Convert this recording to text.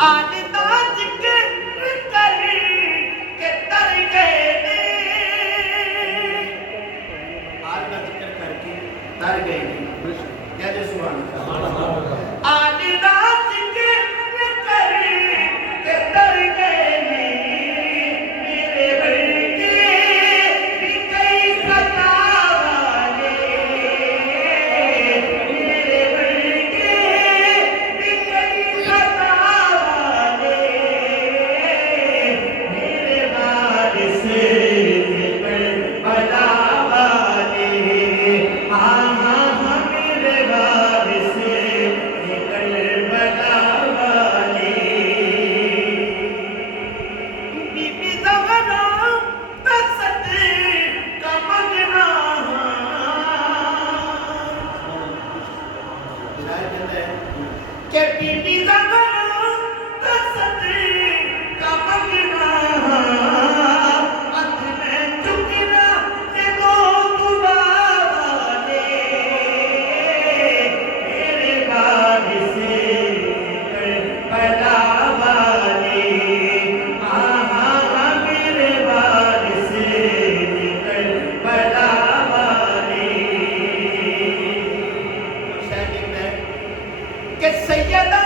आलिदा जिक्र कर के तर गए ने, आल का जिक्र करके तर गए ने। क्या जो सुभान अल्लाह। आलिदा जिक्र कर के तर गए ने, मेरे वर्गे भी कई खता वाले, मेरे वर्गे भी कई खता वाले, मेरे वारिस बला वाले, हाँ हाँ हाँ मेरे वारिस बला वाले। बीबी ज़हरा का सदका मंगना, शायर कहता है कि बीबी ज़हरा का सदका मंगना, अंत में झुकना के दो दुआ वाले, मेरे वारिस बला वाले, हाँ हाँ हाँ मेरे वारिस बला वाले। शायर कहता है कि सैयदा